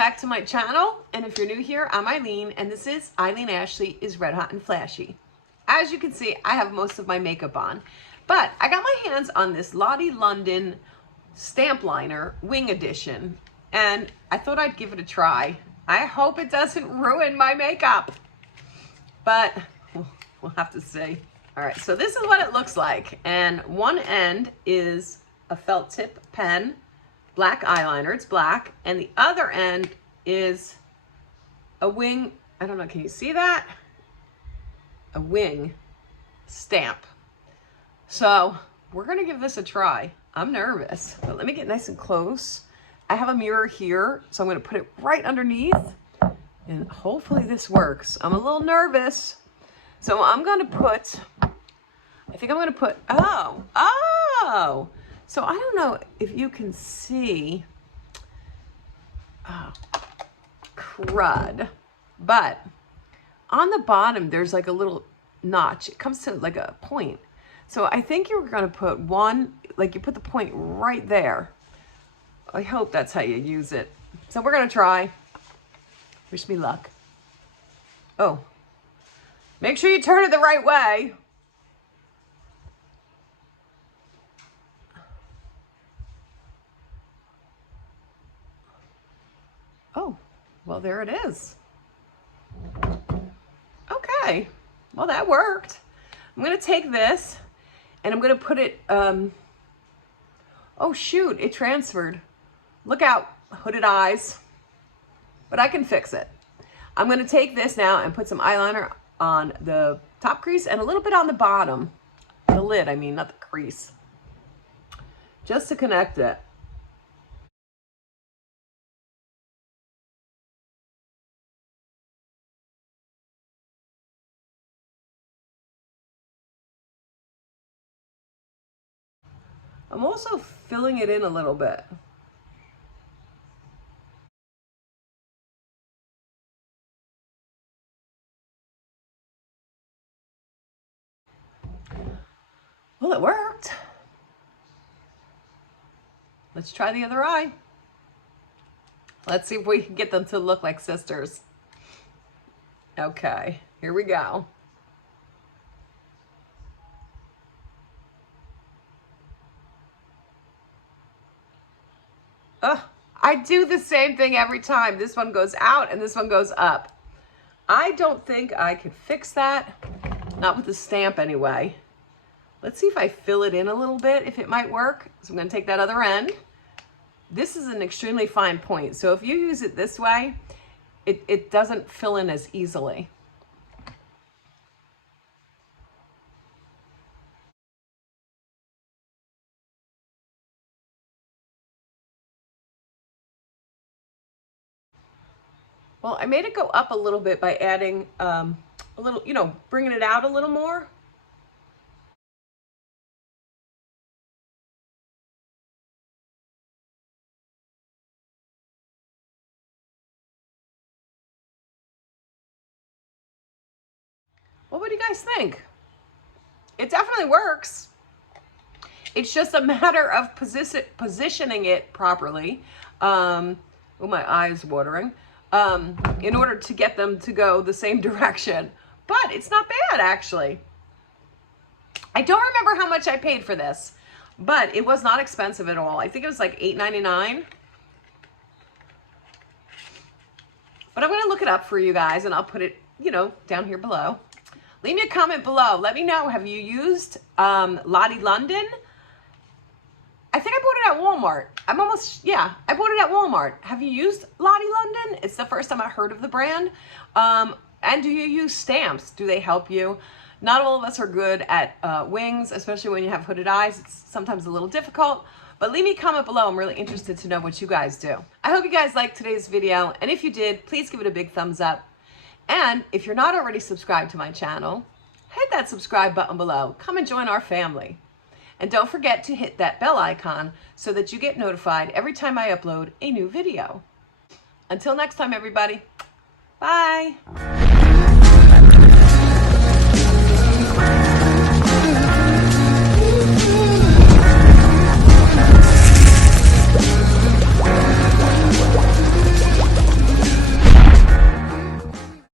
back to my channel, and if you're new here, I'm Eileen, and this is Eileen Ashley is Red Hot and Flashy. As you can see, I have most of my makeup on, but I got my hands on this Lottie London stamp liner wing edition, and I thought I'd give it a try. I hope it doesn't ruin my makeup, but we'll have to see. All right, so this is what it looks like, and one end is a felt tip pen, black eyeliner, it's black, and the other end is a wing, I don't know, can you see that? A wing stamp. So we're gonna give this a try. I'm nervous, but let me get nice and close. I have a mirror here, so I'm gonna put it right underneath, and hopefully this works. I'm a little nervous. So I'm gonna put, I think I'm gonna put, oh. So I don't know if you can see, crud, but on the bottom, there's like a little notch. It comes to like a point. So I think you're gonna put one, like you put the point right there. I hope that's how you use it. So we're gonna try. Wish me luck. Oh, make sure you turn it the right way. Oh, well, there it is. Okay, well, that worked. I'm gonna take this and I'm gonna put it, oh shoot, it transferred. Look out, hooded eyes, but I can fix it. I'm gonna take this now and put some eyeliner on the top crease and a little bit on the bottom, the lid, I mean, not the crease, just to connect it. I'm also filling it in a little bit. Well, it worked. Let's try the other eye. Let's see if we can get them to look like sisters. Okay, here we go. I do the same thing every time. This one goes out and this one goes up. I don't think I could fix that. Not with the stamp anyway. Let's see if I fill it in a little bit, if it might work. So I'm gonna take that other end. This is an extremely fine point. So if you use it this way, it doesn't fill in as easily. Well, I made it go up a little bit by adding a little, you know, bringing it out a little more. What would you guys think? It definitely works. It's just a matter of positioning it properly. Oh, my eye's watering. In order to get them to go the same direction. But it's not bad, actually. I don't remember how much I paid for this, but it was not expensive at all. I think it was like $8.99. But I'm going to look it up for you guys, and I'll put it, you know, down here below. Leave me a comment below. Let me know, have you used Lottie London? I think I bought it at Walmart. I bought it at Walmart. Have you used Lottie London? It's the first time I heard of the brand. And do you use stamps? Do they help you? Not all of us are good at wings, especially when you have hooded eyes. It's sometimes a little difficult, but leave me a comment below. I'm really interested to know what you guys do. I hope you guys liked today's video, and if you did, please give it a big thumbs up. And if you're not already subscribed to my channel, hit that subscribe button below. Come and join our family. And don't forget to hit that bell icon so that you get notified every time I upload a new video. Until next time, everybody. Bye.